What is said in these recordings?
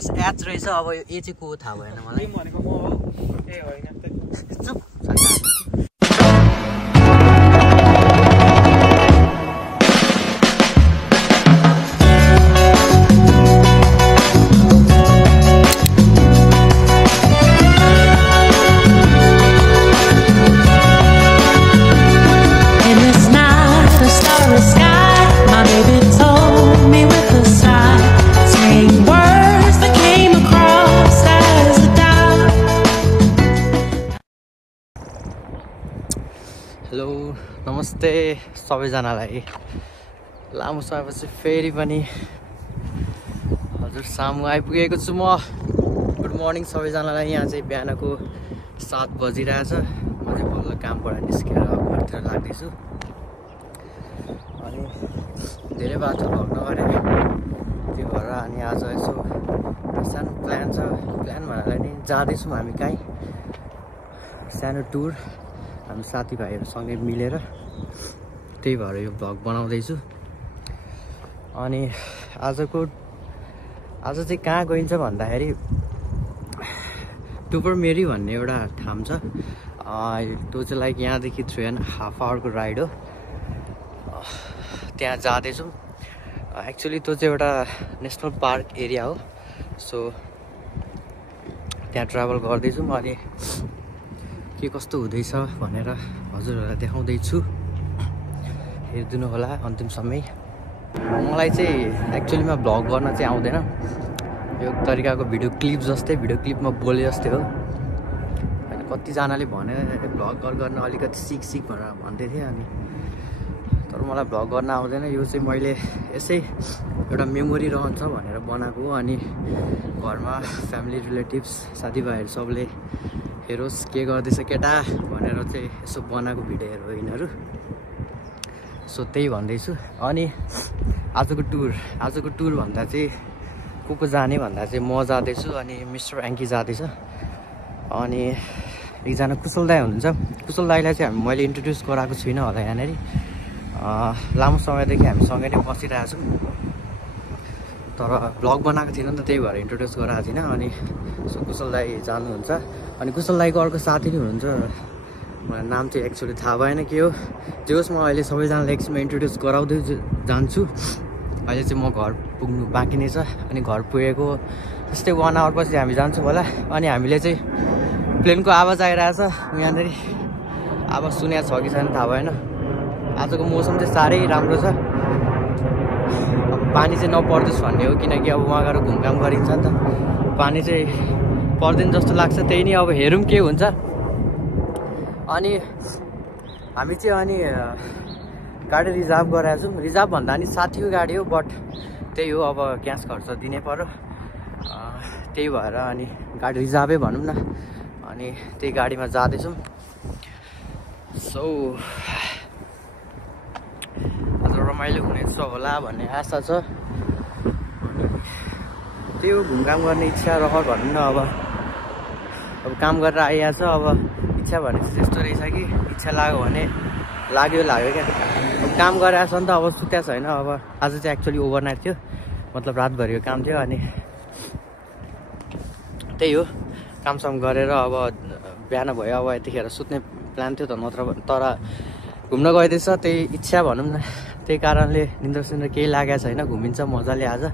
Plus H रहेछ अब ए चाहिँ को थाहा भएन मलाई भनेको म हो ए होइन चुप हेलो नमस्ते सबैजनालाई लामो समयपछि फेरि पनि हजुर सामु आइपुगेको छु म गुड मर्निङ सबैजनालाई यहाँ चाहिँ बिहानको 7 बजिरहेछ म चाहिँ बल्ल कामबाट निस्केर घरतिर लाग्दैछु अनि धेरै बाटो भ्लग नगरे त्यो भएर अनि आज यसो सानो प्लान छ प्लान भन्नाले नि जाँदैछौँ हामी कहीँ सानो टुर हामी साथीभाइहरूसँगै मिलेर त्यही भएर यो भ्लग बनाउँदैछु अनि आज चाहिँ कहाँ गइन्छ भन्दाखेरि टुपरमेरी भन्ने एउटा ठाउँ छ त्यो चाहिँ लाइक यहाँदेखि 3.5 आवरको राइड हो त्यहाँ जाँदैछौँ एक्चुअली त्यो चाहिँ एउटा नेसनल पार्क एरिया हो सो त्यहाँ ट्राभल गर्दैछौँ अनि के कस्तो हुँदैछ भनेर हजुरहरूलाई देखाउँदैछु हेरिदिनु होला अन्तिमसम्म मलाई चाहिँ एक्चुअलीमा भ्लग गर्न चाहिँ आउँदैन यो तरिकाको भिडियो क्लिप जस्तै भिडियो क्लिपमा बोले जस्तै हो अनि कतिजनाले भने भ्लग गर्न अलिकति सिक भनेर भन्दै थिएँ अनि तर मलाई भ्लग गर्न आउँदैन यो चाहिँ मैले यसै एउटा मेमोरी रहन्छ भनेर बनाएको हो अनि घरमा फ्यामिली रिलेटिभ्स साथीभाइहरू सबले हेरोस् के गर्दैछ केटा भनेर चाहिँ यसो बनाएको भिडियोहरू हो यिनीहरू सो त्यही भन्दैछु अनि आजको टुर भन्दा चाहिँ को जाने भन्दा चाहिँ म जाँदैछु अनि मिस्टर एङ्की जाँदैछ अनि एकजना कुशल दाई हुनुहुन्छ कुशल दाईलाई चाहिँ मैले इन्ट्रोड्युस गराएको छुइनँ होला यहाँनिर लामो समयदेखि हामी सँगै नै बसिरहेछौँ तर भ्लग बनाएको थिइनँ नि त त्यही भएर इन्ट्रोड्युस गराएको थिइनँ अनि सो कुशल दाई जानुहुन्छ अनि कुशल दाईको अर्को साथी नै हुनुहुन्छ मलाई नाम चाहिँ एक्चुअली थाहा भएन के हो जे होस् म अहिले सबैजनालाई एकछिनमा इन्ट्रोड्युस गराउँदै जान्छु अहिले चाहिँ म घर पुग्नु बाँकी नै छ अनि घर पुगेको त्यस्तै 1 आवर पछि हामी जान्छौँ होला अनि हामीले चाहिँ प्लेनको आवाज आइरहेछ यहाँनिर आवाज सुनेको छ कि छैन थाहा भएन आजको मौसम चाहिँ साह्रै राम्रो छ पानी चाहिँ नपर्दोस् भन्ने हो किनकि अब उहाँ गएर घुमघाम गरिन्छ नि त पानी चाहिँ पर्दैन जस्तो लाग्छ त्यही नै अब हेरौँ के हुन्छ अनि हामी चाहिँ अनि गाडी रिजर्भ गराएको छौँ रिजर्भ भन्दा नि साथीको गाडी हो बट त्यही हो अब ग्यास खर्च दिनै पर्यो त्यही भएर अनि गाडी रिजर्भै भनौँ न अनि त्यही गाडीमा जाँदैछौँ सो आज रमाइलो हुनेछ होला भन्ने आशा छ त्यही हो घुमघाम गर्ने इच्छा रहर भनौँ न अब काम गरेर आइरहेको छ अब इच्छा भने चाहिँ त्यस्तो रहेछ कि इच्छा लाग्यो भने लाग्यो क्या अब काम गरेर छ नि त अब सुत्या छैन अब आज चाहिँ एक्चुअली ओभरनाइट थियो मतलब रातभरिको काम थियो अनि त्यही हो कामसाम गरेर अब बिहान भयो अब यतिखेर सुत्ने प्लान थियो त नत्र तर घुम्न गइदिएछ त्यही इच्छा भनौँ न त्यही कारणले निन्द्रा केही लागेको छैन घुमिन्छ मजाले आज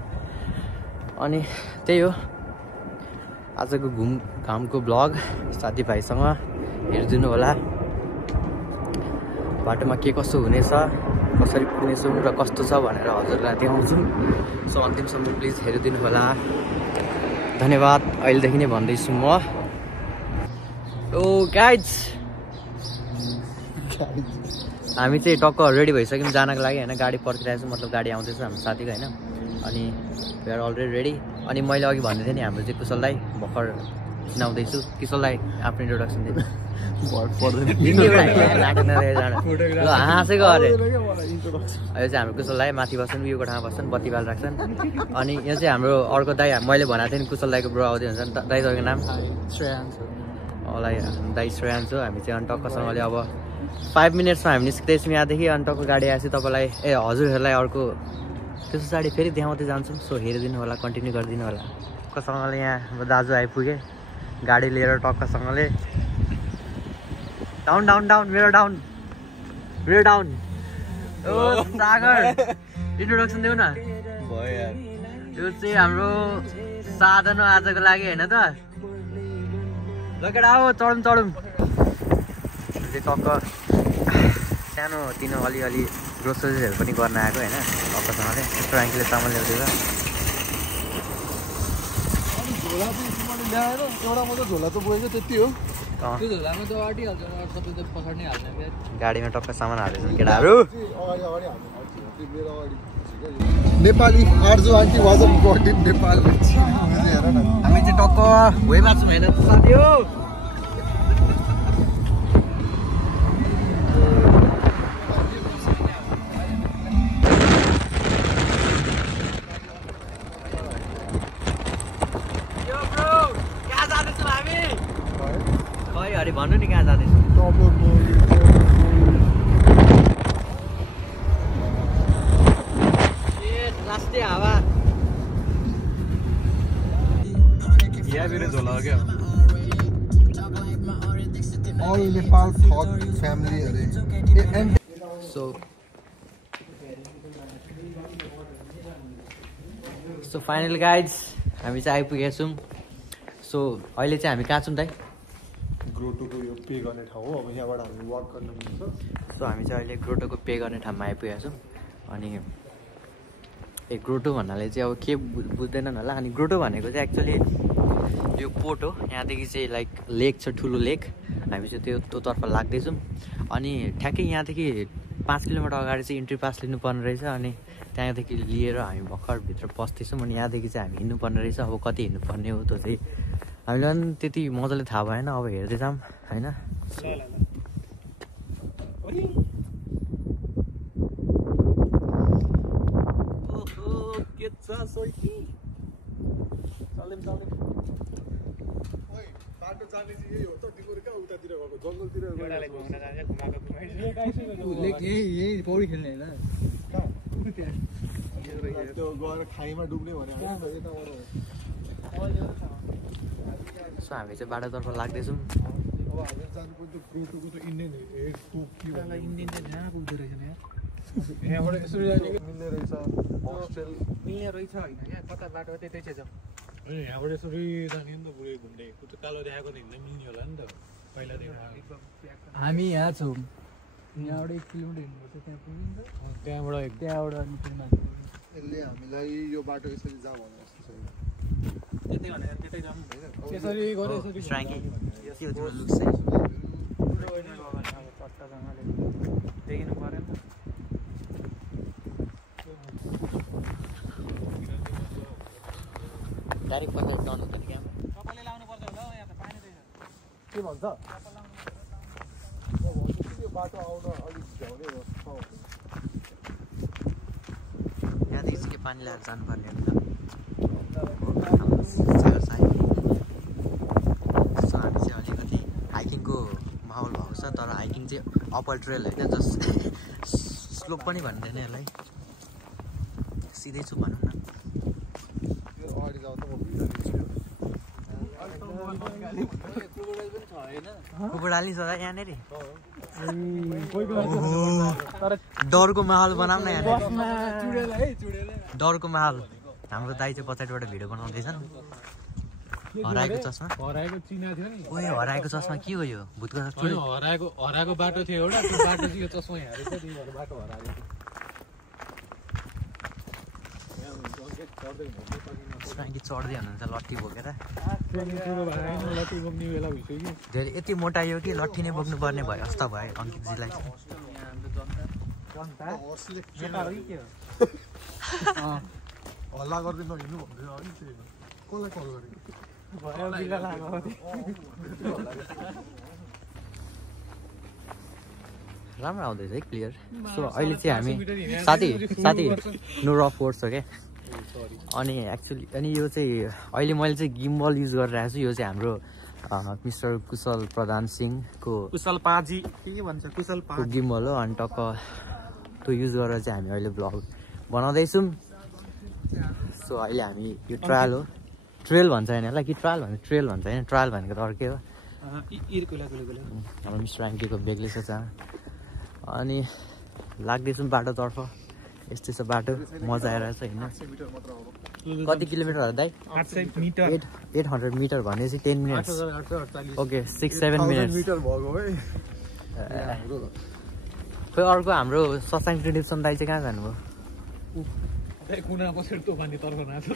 अनि त्यही हो आजको घामको भ्लग साथीभाइसँग हेरिदिनु होला बाटोमा के कसो हुनेछ कसरी पुग्नेछौँ र कस्तो छ भनेर हजुरलाई देखाउँछौँ सो अन्तिमसम्म प्लिज हेरिदिनु होला धन्यवाद अहिलेदेखि नै भन्दैछु म ओ गाइज हामी चाहिँ टक्क रेडी भइसक्यौँ जानको लागि होइन गाडी पर्खिरहेको छौँ मतलब गाडी आउँदैछ हाम्रो साथीको होइन अनि वी आर अलरेडी रेडी अनि मैले अघि भन्दै थिएँ नि हाम्रो चाहिँ कुशल दाई भर्खर चिनाउँदैछु कुशल दाई आफ्नो इन्ट्रोडक्सन दिनु हाँसेको अरे यो चाहिँ हाम्रो कुशल दाई माथि बस्छन् यो कोठामा बस्छन् बत्ती बाल राख्छन् अनि यो चाहिँ हाम्रो अर्को दाई मैले भनेको थिएँ नि कुशल दाईको ब्रो आउँदै हुन्छ नि दाई तपाईँको नाम श्रेयान्स मलाई दाई श्रेयान्स हो हामी चाहिँ अनि टक्कसँगले अब 5 मिनट्समा हामी निस्किँदैछौँ यहाँदेखि अनि टक्क गाडी आएपछि तपाईँलाई हजुरहरूलाई अर्को त्यस पछाडि फेरि देखाउँदै जान्छौँ। सो हेरिदिनु होला, कन्टिन्यू गरिदिनु होला। टक्कसँगले यहाँ दाजु आइपुगे गाडी लिएर टक्कसँगले। डाउन डाउन डाउन मेरो डाउन मेरो डाउन। ओ सागर इन्ट्रोडक्सन देऊ न। भयो यार। यो चाहिँ हाम्रो साधन हो आजको लागि होइन त। लगेर आऊ चढौँ चढौँ। चाहिँ टक्क सानो तिनो अलिअलि ग्रोसरिजहरू पनि गर्न आएको होइन टक्कसँगले। यस्तो फ्रेङ्कीले सामान ल्याउँदै छ। झोला त बोकेको त्यति हो। त्यो झोलामा त अटिहाल्छ सबै त पछाडि नै हाल्छ। गाडीमा टक्क सामान हालेछन् केटाहरू। Nepali Arju aunty was but in Nepal. हामी चाहिँ टक्क भोइमा छौँ होइन साथी हो। अरे भन्नु नि कहाँ जाँदैछौँ। लास्टै हावा यहाँभित्र झोला हो क्या। All Nepal thought family अरे। सो फाइनल गाइज हामी चाहिँ आइपुगेका छौँ। सो अहिले चाहिँ हामी कहाँ छौँ दाइ? ग्रोटोको यो पे गर्ने ठाउँ हो। अब यहाँबाट हामी वाक गर्न मिल्छ। सो हामी चाहिँ अहिले ग्रोटोको पे गर्ने ठाउँमा आइपुगेका छौँ। अनि ग्रोटो भन्नाले चाहिँ अब के बुझ्दैनन् होला। अनि ग्रोटो भनेको चाहिँ एक्चुअली यो पोर्ट हो। यहाँदेखि चाहिँ लाइक लेक छ, ठुलो लेक। हामी चाहिँ त्योतर्फ लाग्दैछौँ। अनि ठ्याक्कै यहाँदेखि 5 किलोमिटर अगाडि चाहिँ इन्ट्री पास लिनुपर्ने रहेछ। अनि त्यहाँदेखि लिएर हामी भर्खर भित्र पस्दैछौँ। अनि यहाँदेखि चाहिँ हामी हिँड्नुपर्ने रहेछ। अब कति हिँड्नुपर्ने हो त्यो चाहिँ हामीलाई पनि त्यति मजाले थाहा भएन। अब हेर्दै जाऊँ होइन। पौडी खेल्ने गएर खाइमा डुब्ने भने सो हामी चाहिँ बाटोतर्फ लाग्दैछौँ। यहाँबाट यसरी मिल्ने रहेछ। होस्टेल मिल्ने रहेछ होइन क्या। कता बाटो त्यतै छ। यहाँबाट यसरी जाने नि त पुरै घुम्दै त्यो कालो देखाएको हिँड्दै मिल्ने होला नि त पहिलादेखि। हामी यहाँ छौँ। यहाँबाट 1 किलोमिटर हिँड्नुपर्छ त्यहाँ पुग्नु। त्यहाँबाट निस्किनु यसले हामीलाई यो बाटो यसरी जा भने जस्तो छ। त्यतै भनेर त्यतै जाऊँ होइन। यसरी गरे यसरी फ्र्याङ्की के हो तिम्रो लुक्स चाहिँ? चट्टासँगले देखिनु पऱ्यो नि त। डाइरेक्ट पैसा जानु त क्या तपाईँले लाउनु पर्छ होला हौ। यहाँ त पानी रहेछ। के भन्छ? यो बाटो आउन अलिक झ्याउने जस्तो छ। यहाँदेखि चाहिँ के पानी ल्याएर जानुपर्ने हुन्छ। सो हामी चाहिँ अलिकति हाइकिङको माहौल भएको छ। तर हाइकिङ चाहिँ अप्पर ट्रेल होइन, जस्ट स्लोप पनि भन्दैन यसलाई। सिधै छु भनौँ न। यो अगाडि जाउँ त म भिडियो लिन्छु। कुकुरडाली छ यहाँनिर। डरको माहौल बनाऊ न यहाँनिर। डरको माहौल। हाम्रो दाइ चाहिँ पछाडिबाट भिडियो बनाउँदैछन्। हराएको चस्मा। हराएको चिना थियो नि। ओए हराएको चस्मा के हो यो? भूतको हराएको बाटो थियो एउटा। त्यो बाटो चाहिँ यो चस्मा यहाँ रहेछ। त्यो बाटो हराएको थियो। फ्र्याङ्की चढ्दै हुनुहुन्छ लट्ठी बोकेर। लट्ठी बोक्ने बेला भइसक्यो। धेरै यति मोटाइयो कि लट्ठी नै बोक्नु पर्ने भयो जस्तो भयो अङ्कितजीलाई। हल्ला गर्दै नहिँड्नु भन्दै है। कसलाई कल गरेको? राम्रो आउँदैछ है क्लियर। सो अहिले चाहिँ हामी साथी नो रफ फोर्स हो क्या। अनि एक्चुअली यो चाहिँ अहिले मैले चाहिँ गिम्बल युज गरिरहेको छु। यो चाहिँ हाम्रो मिस्टर कुशल प्रधान सिंहको कुशल पाजी के भन्छ? कुशल गिम्बल हो। अनि टक्क त्यो युज गरेर चाहिँ हामी अहिले भ्लग बनाउँदैछौँ। सो अहिले हामी यो ट्रायल हो ट्रेल भन्छ होइन यसलाई कि ट्रायल भन्छ ट्रेल भन्छ होइन ट्रायल भनेको त अर्कै हो हाम्रो मिस्टर आङ्कीको बेग्लै छ जहाँ अनि लाग्दैछौँ बाटोतर्फ यस्तै छ बाटो मजा आइरहेछ होइन कति किलोमिटर हो दाइ 800 मिटर 800 मिटर भनेपछि 10 मिनट्स ओके 6-7 मिनट्स मिटर भएको है खोइ अर्को हाम्रो ससाङ ट्रेडिसन दाइ चाहिँ कहाँ जानुभयो कुना बसेर तो पानी तर्फ नाच्छ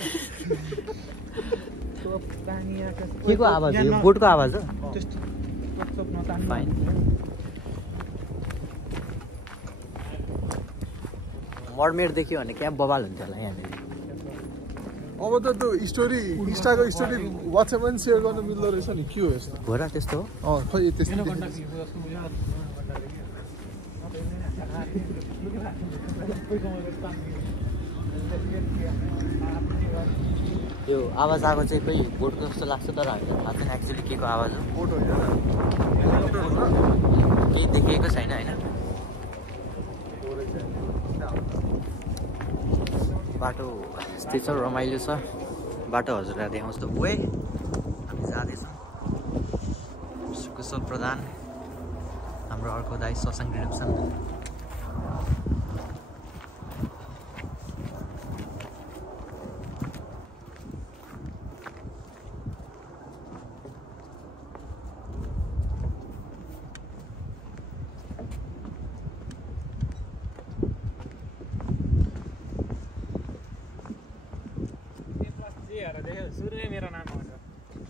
के को आवाज हो यो बोटको आवाज हो फाइन मर्मेड देख्यो भने क्या बवाल हुन्छ होला यहाँनिर अब त त्यो स्टोरी इन्स्टाको स्टोरी वाट्सएपमा पनि सेयर गर्न मिल्दो रहेछ नि के हो यस्तो हो र त्यस्तो हो खै त्यस्तो यो आवाज आएको चाहिँ कोही बोटको जस्तो लाग्छ तर हामीलाई थाहा छैन एक्चुअली के को आवाज हो बोट हो केही देखिएको छैन होइन बाटो यस्तै छ रमाइलो छ बाटो हजुरलाई देखाउँछु त ओए हामी जाँदैछौँ कुशल प्रधान हाम्रो अर्को दाइ ससाङ रिडम्सन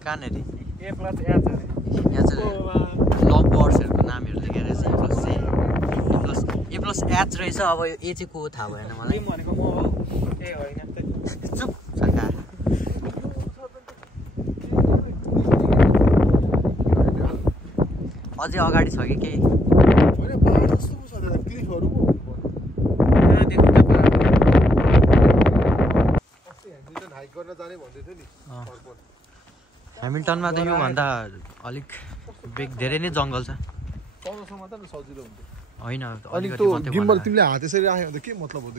कहाँनिर यहाँ चाहिँ लभ बर्ड्सहरूको नामहरू लेखेर चाहिँ ए प्लस एच रहेछ अब ए चाहिँ को थाहा भएन मलाई चुप शङ्का अझै अगाडि छ कि केही हेमिल्टनमा त योभन्दा अलिक धेरै नै जङ्गल छ होइन अनि त्यो गिम्बल तिमीले हात यसरी राख्यो भने के मतलब हो त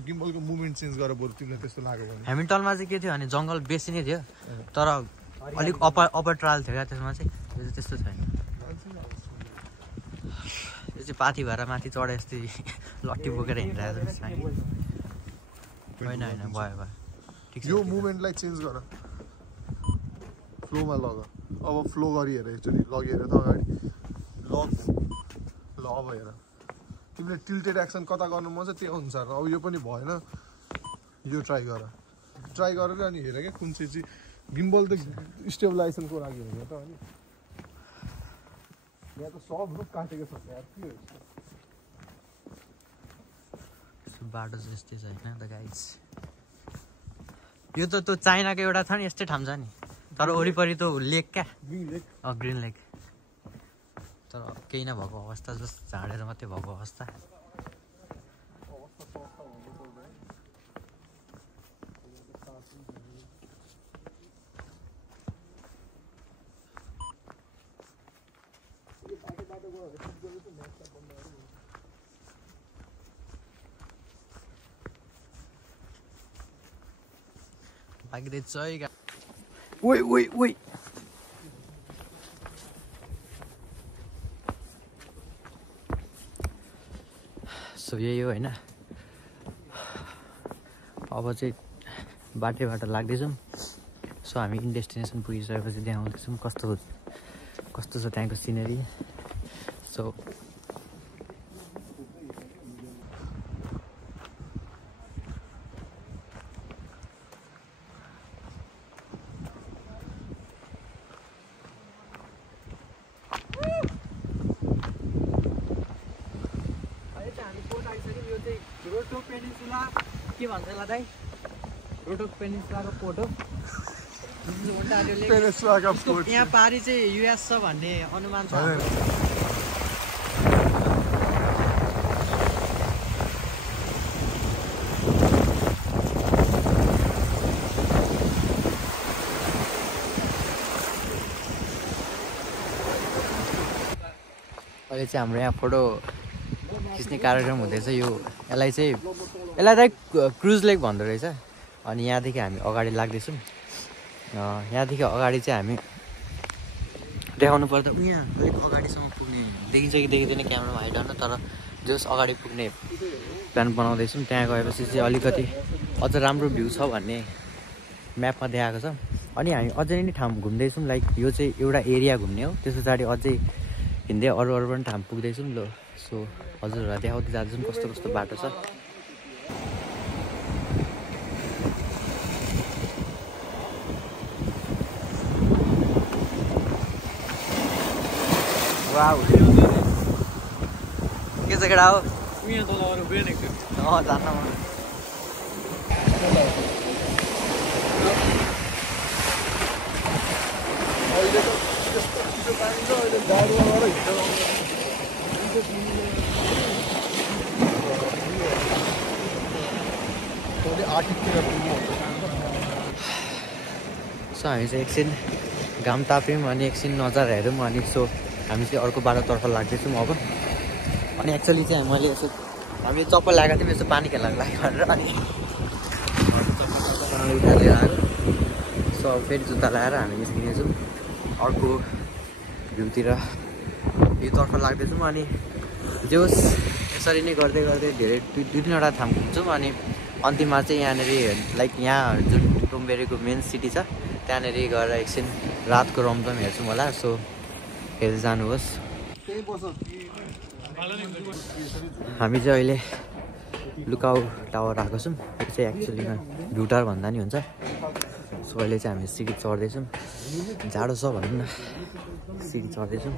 गिम्बलको मुभमेन्ट चेन्ज गरेर बरु तिमीलाई त्यस्तो लाग्यो भने हेमिल्टनमा चाहिँ के थियो भने जङ्गल बेसी नै थियो तर अलिक अपर ट्रायल थियो क्या त्यसमा चाहिँ यो चाहिँ त्यस्तो छैन यो चाहिँ पाथी भएर माथि चढे जस्तै लट्टी बोकेर हिँडिरहेको छ होइन होइन भयो ठिक छ यो मुभमेन्टलाई चेन्ज गर फ्लोमा लग अब फ्लो गरिहेर एकचोटि लगिहेर त अगाडि लग ल अब हेर तिमीले टिल्टेड एक्सन कता गर्नु मन छ त्यही अनुसार अब यो पनि भएन यो ट्राई गरेर अनि हेर क्या कुन चाहिँ गिम्बल त स्टेबलाइजेसनको लागि हो त अनि यहाँ त सब रुख काटेको छ यार के हो बाटो चाहिँ यस्तै छ होइन त गाइस यो त त्यो चाइनाको एउटा छ नि यस्तै ठाउँ छ नि तर वरिपरि त लेक क्या ग्रिन लेक तर केही नभएको अवस्था जस्ट झाडेर मात्रै भएको अवस्था लाग्दैछ है ओइ सो यही हो होइन अब चाहिँ बाटो लाग्दैछौँ सो हामी इन डेस्टिनेसन पुगिसकेपछि देखाउँदैछौँ कस्तो छ त्यहाँको सिनेरी सो के भन्छ यसलाई दाइ रोटोक पेनिन्सुलाको फोटो यहाँ पारि चाहिँ युएस छ भन्ने अनुमान छ अहिले चाहिँ हाम्रो यहाँ फोटो खिच्ने कार्यक्रम हुँदैछ यसलाई चाहिँ क्रुज लेक भन्दो रहेछ अनि यहाँदेखि हामी अगाडि लाग्दैछौँ। यहाँदेखि अगाडि चाहिँ हामी देखाउनु पर्दा यहाँ अलिक अगाडिसम्म पुग्ने देखिन्छ कि देखिँदैन क्यामेरामा हाइडन, तर जस अगाडि पुग्ने प्लान बनाउँदैछौँ। त्यहाँ गएपछि चाहिँ अलिकति अझ राम्रो भ्यू छ भन्ने म्यापमा देखाएको छ। अनि हामी अझै नै ठाउँ घुम्दैछौँ, लाइक यो चाहिँ एउटा एरिया घुम्ने हो, त्यस पछाडि अझै हिँड्दै अरू पनि ठाउँ पुग्दैछौँ। ल सो हजुरहरूलाई देखाउँदै जाँदैछौँ कस्तो कस्तो बाटो छ। वाउ के छ केटा हो यहाँ तल अरू बेनेको जान्न म अहिले त त्यस्तो छिटो पानी छ, अहिले गाडीमा गएर हिँडेर सो हामी चाहिँ एकछिन घाम ताप्यौँ अनि एकछिन नजारा हेरौँ। अनि सो हामी चाहिँ अर्को बाटोतर्फ लाग्दैछौँ अब। अनि एक्चुअली चाहिँ मैले यसो हामी चप्पल लगाएको थियौँ यसो पानी खेल्नको लागि भनेर, अनि उता लिएर आएको। सो अब फेरि जुत्ता लगाएर हामी निस्किनेछौँ अर्को भ्यूतिर, योतर्फ लाग्दैछौँ। अनि जोस् यसरी नै गर्दै गर्दै धेरै दुई तिनवटा ठाउँ घुम्छौँ। अनि अन्तिममा चाहिँ यहाँनिर लाइक यहाँ जुन टोम्बेरीको मेन सिटी छ त्यहाँनिर गएर एकछिन रातको रमझम हेर्छौँ होला। सो हेर्दै जानुहोस्। हामी चाहिँ अहिले लुकाउ टावर आएको छौँ। यो चाहिँ एक्चुअलीमा भ्युटार भन्दा नि हुन्छ। सो अहिले चाहिँ हामी सिडी चढ्दैछौँ, जाडो छ भनौँ न, सिडी चढ्दैछौँ।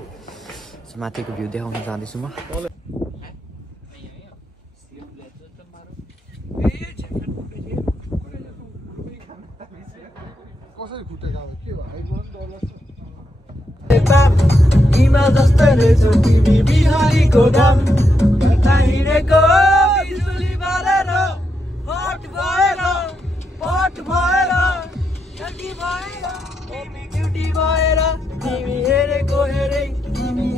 सो माथिको भ्यू देखाउन जाँदैछु म। कसरी खुट्टेको अब के भयो इमा जस्तो रहेछ तिमी बिहारीको दाम कता हिँडेको बिजुली बालेर हट भएर पट भएर क्युटी भएर तिमी क्युटी भएर तिमी हेरेको हेरे तिमी